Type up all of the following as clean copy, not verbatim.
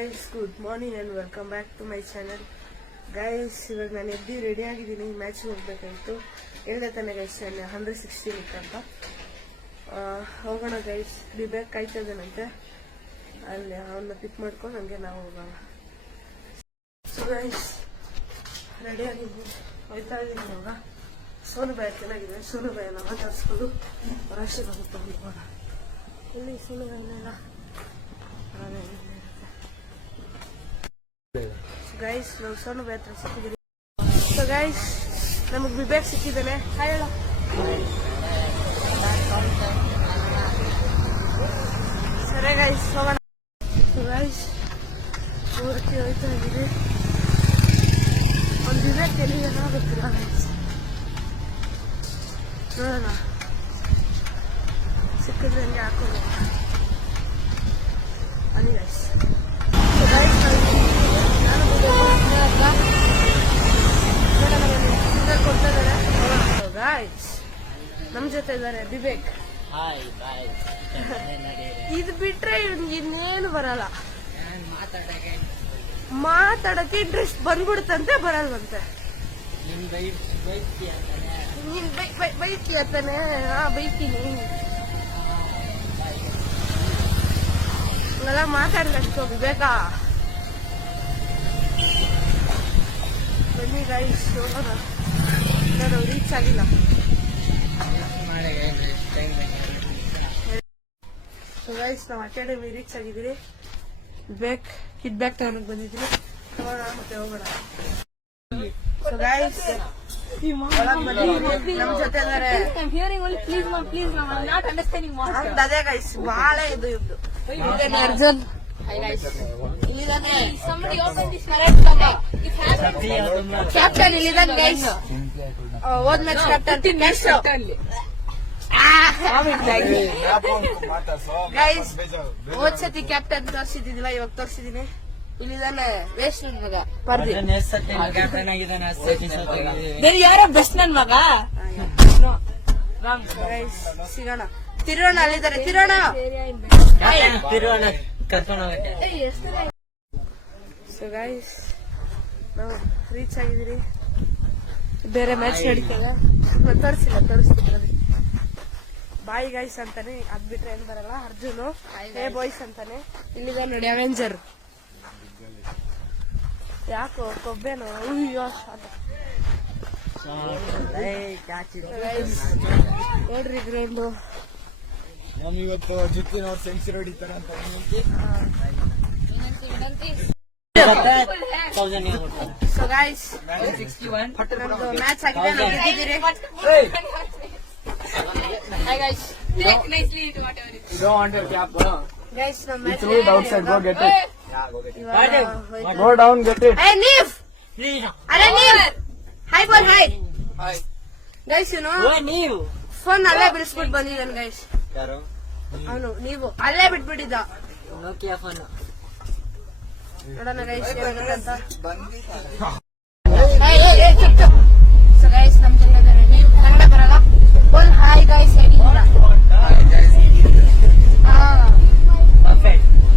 Guys good morning and welcome back to my channel. Guys ಇವಾಗ ನಾನು ಎದ್ದು ready ಆಗಿದ್ದೀನಿ, ಮ್ಯಾಚ್ಗೆ ಹೋಗ್ಬೇಕಾಯ್ತು. ಹೇಳಿದೆ ತಾನೆ ಗೈಸ್ ನಾನು 116 ಇತ್ತಂತ. ಹೋಗೋಣ ಗೈಸ್, ಬಿಬ್ಯಾಕ್ ಕಾಯ್ತಾ ಇದ್ದಾನಂತೆ, ಅಲ್ಲಿ ಅವನ್ನ ಪಿಕ್ ಮಾಡ್ಕೊಂಡು ಹಂಗೆ ನಾವು ಹೋಗೋಣ. ಸೊ ಗೈಸ್ ರೆಡಿ ಆಗಿದ್ದೀನಿ, ಹೋಯ್ತಾ ಇದ್ದೀನಿ ಇವಾಗ. ಸೋನು ಬಾಯ್ ಚೆನ್ನಾಗಿದೆ, ಸೋನು ಬಾಯ್ ಎಲ್ಲ ಮಾತಾಡ್ಸ್ಕೊಂಡು ರಾಶಿ ಬಂದು ಹೋಗೋಣ. ಇಲ್ಲಿ ಸೋನು ಬಾಯಿನೆಲ್ಲ ಗೈಸ್ ನಾವು ಸೋನು ಬಾಯ್ ಹತ್ರ ಸಿಕ್ಕಿದ್ದೀವಿ. ಸೊ ಗೈಸ್ ನಮಗೆ ಬಿಬ್ಯಾಕ್ ಸಿಕ್ಕಿದ್ದಾನೆ. ಹಾಯ್ ಹೇಳ. ಸರಿ ಗೈಸ್ ಹೋಗೋಣ. ಸೊ ಗೈಸ್ ಊರಕ್ಕೆ ಹೋಯ್ತಾ ಇದ್ದೀವಿ. ಒಂದು ಬಿಬ್ಯಾಕ್ ಎಲ್ಲಿದೆ ಗೊತ್ತಿಲ್ಲ ಗೈಸ್, ನೋಡೋಣ ಸಿಕ್ಕಿದ್ರೆ ಹಂಗೆ ಹಾಕೊಂಡು ಬನ್ನಿ ಗೈಸ್. ಸೊ ಗೈಸ್ ಗೈಸ್ ನಮ್ ಜೊತೆ ಇದ್ದಾರೆ ಬಿಬೇಕ್. ಇದು ಬಿಟ್ರೆ ಇನ್ನೇನು ಬರಲ್ಲ, ಮಾತಾಡಕ್ಕೆ ಇಂಟ್ರೆಸ್ಟ್ ಬಂದ್ಬಿಡುತ್ತಂತೆ, ಬರಲ್ವಂತೆ. ನೀನ್ ಬೈಕಿ ಅಂತಾನೆ. ಬೈಕಿನಿ ಹಂಗೆಲ್ಲ ಮಾತಾಡ್ಲಷ್ಟು ಬಿಬೇಕಾ. ಬನ್ನಿ ಗೈಸ್ ಹೋಗೋಣ. ನಾನು ರೀಚ್ ಆಗಿಲ್ಲ. ಸೊ ಗೈಸ್ ನಾವು ಅಕಾಡೆಮಿ ರೀಚ್ ಆಗಿದ್ದೀರಿ. ಕಿಡ್ ಬ್ಯಾಗ್ ತಗೊಂಡು ಬಂದಿದ್ದೀರಿ, ತಗೋಣ ಮತ್ತೆ ಹೋಗೋಣ. ಸೊ ಗೈಸ್ ನಮ್ ಜೊತೆ ಇದ್ದಾರೆ ಅದೇ ಗೈಸ್ ಬಹಳ ಇದು ಅರ್ಜುನ್. ಕ್ಯಾಪ್ಟನ್ ಇಲ್ಲಿದ್ದಾನೆ ಗೈಸ್, ಹೋದ್ ಮ್ಯಾಚ್ ಕ್ಯಾಪ್ಟನ್ ಗೈಸ್. ಹೋದ್ ಸತಿ ಕ್ಯಾಪ್ಟನ್ ತೋರ್ಸಿದ್ದಿಲ್ಲ, ಇವಾಗ ತೋರ್ಸಿದೀನಿ. ಇಲ್ಲಿದ್ದಾನೆ ವೇಸ್ಟ್ ನನ್ ಮಗ ಪರ್ದಿ. ಯಾರೋ ಬೆಸ್ಟ್ ನನ್ ಮಗ. ಸಿಗೋಣ, ತಿರೋಣ ಅಲ್ಲಿದ್ದಾರೆ, ತಿರೋಣ. ಸೊ ಗೈಸ್ ನಾವು ರೀಚ್ ಆಗಿದ್ದೀರಿ. ಬೇರೆ ಮ್ಯಾಚ್ ನಡೀತದೆ, ತೋರಿಸ್ತಿದ್ರೆ ಬಾಯ್ ಗೈಸ್ ಅಂತಾನೆ, ಅದ್ ಬಿಟ್ರೆ ಏನ್ ಬರಲ್ಲ. ಅರ್ಜುನು ಹೇ ಬಾಯ್ಸ್ ಅಂತಾನೆ. ಇಲ್ಲಿದೆ ನೋಡಿ ಅವೆಂಜರ್. ಯಾಕೋ ಕೊಬ್ಬೇನು ನೋಡ್ರಿ ಗ್ರೌಂಡು. ಇವತ್ತು ಜೊತೆ ಸೆಂಚುರಿ ಹೊಡಿತಾರೆ ಅಂತ ಸೊ ಗೈಸ್ ನಮ್ದು ಮ್ಯಾಚ್ ಆಗಿದೆ, ನಾವು ಗೆದ್ದಿದ್ದೀರಿ. ಗೈಸ್ ನಮ್ಮ ಗೈಸ್ ನೀವು ಫೋನ್ ಅಲ್ಲೇ ಬಿಡಿಸ್ಬಿಟ್ಟು ಬಂದಿದ್ದಾನೆ ಗೈಸ್. ಅವನು ನೀವು ಅಲ್ಲೇ ಬಿಟ್ಬಿಟ್ಟಿದ್ದ ನೋಡೋಣ ಗೈಸ್ ಏನಾಗುತ್ತೆ ಅಂತ. ಸೊ ಗೈಸ್ ನಮ್ ಜೊತೆ ನೀವು ಕನ್ನಡ ಬರಲ್ಲ, ಬೋಲ್ ಹಾಯ್ ಗೈಸ್ ಹೇಳಿ.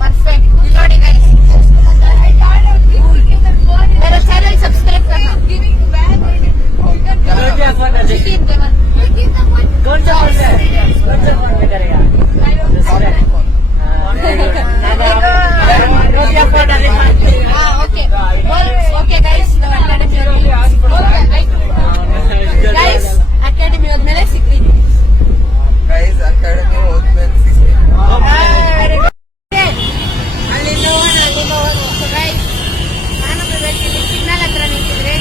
ಪರ್ಫೆಕ್ಟ್ ನೋಡಿ ಗೈಸ್, मेरा चैनल सब्सक्राइब करना. कौन सा फोन में करेगा? Okay okay guys guys academy होದ್ಮೇಲೆ ಸಿಗ್ತೀನಿ गाइस अकेडमी ಹೋದ್ಮೇಲೆ ಸಿಗ್ತೀನಿ ಅಲ್ಲಿ ನೋಡೋಣ. ಸೊ ಗೈಸ್ ನಾನು ಬೇಕಿಲ್ಲಿ ಸಿಗ್ನಲ್ ಹತ್ರ ನಿಂತಿದ್ರೆ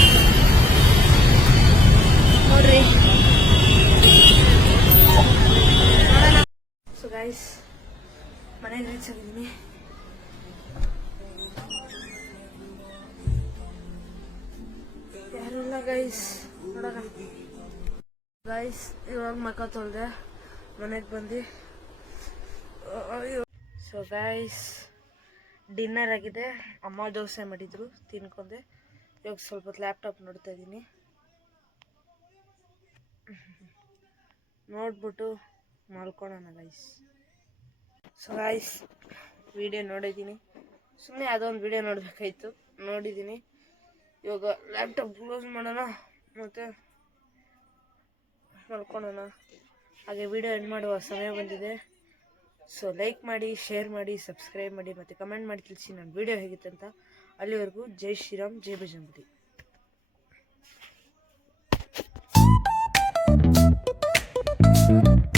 ನೋಡ್ರಿ. ಸೊ ಗೈಸ್ ಮನೆಗೆ ರೀಚ್ ಆಗಿದ್ದೀನಿ. ಯಾರಿಲ್ಲ ಗೈಸ್, ನೋಡೋಣ ಗೈಸ್. ಇವಾಗ ಮಕ್ಕ ತೊಳ್ದೆ ಮನೆಗೆ ಬಂದು. ಸೊ ಗೈಸ್ ಡಿನ್ನರ್ ಆಗಿದೆ, ಅಮ್ಮ ದೋಸೆ ಮಾಡಿದ್ರು, ತಿನ್ಕೊಂಡೆ. ಇವಾಗ ಸ್ವಲ್ಪ ಹೊತ್ತು ಲ್ಯಾಪ್ಟಾಪ್ ನೋಡ್ತಾ ಇದ್ದೀನಿ. ನೋಡ್ಬಿಟ್ಟು ಮಲ್ಕೊಳ್ಳೋಣ ಗೈಸ್. ಸೊ ಗೈಸ್ ವಿಡಿಯೋ ನೋಡಿದ್ದೀನಿ, ಸುಮ್ಮನೆ ಯಾವುದೋ ಒಂದು ವಿಡಿಯೋ ನೋಡಬೇಕಾಯ್ತು, ನೋಡಿದ್ದೀನಿ. ಇವಾಗ ಲ್ಯಾಪ್ಟಾಪ್ ಕ್ಲೋಸ್ ಮಾಡೋಣ ಮತ್ತು ಮಲ್ಕೊಳ್ಳೋಣ. ಹಾಗೆ ವಿಡಿಯೋ ಎಂಡ್ ಮಾಡುವ ಸಮಯ ಬಂದಿದೆ. ಸೊ ಲೈಕ್ ಮಾಡಿ, ಶೇರ್ ಮಾಡಿ, ಸಬ್ಸ್ಕ್ರೈಬ್ ಮಾಡಿ ಮತ್ತು ಕಮೆಂಟ್ ಮಾಡಿ ತಿಳಿಸಿ ನನ್ನ ವಿಡಿಯೋ ಹೇಗಿತ್ತಂತ. ಅಲ್ಲಿವರೆಗೂ ಜೈ ಶ್ರೀರಾಮ್, ಜೈ ಬಜರಂಗಬಲಿ.